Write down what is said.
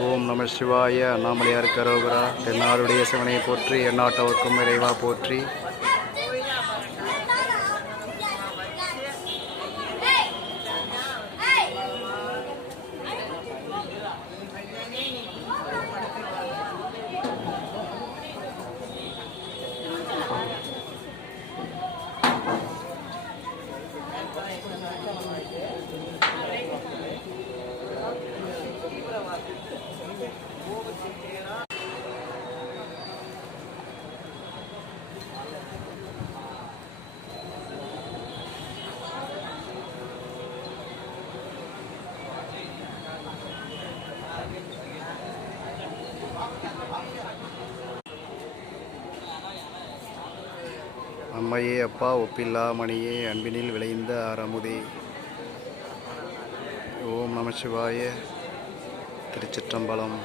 ஓம் நம சிவாய. அண்ணாமலையார் கரோகரா. தென்னாடுடைய சிவனை போற்றி, எந்நாட்டவர்க்கும் இறைவா போற்றி. அம்மையே அப்பா ஒப்பில்லா மணியே, அன்பினில் விளைந்த அறமுதே. ஓம் நம சிவாய. திருச்சிற்றம்பலம்.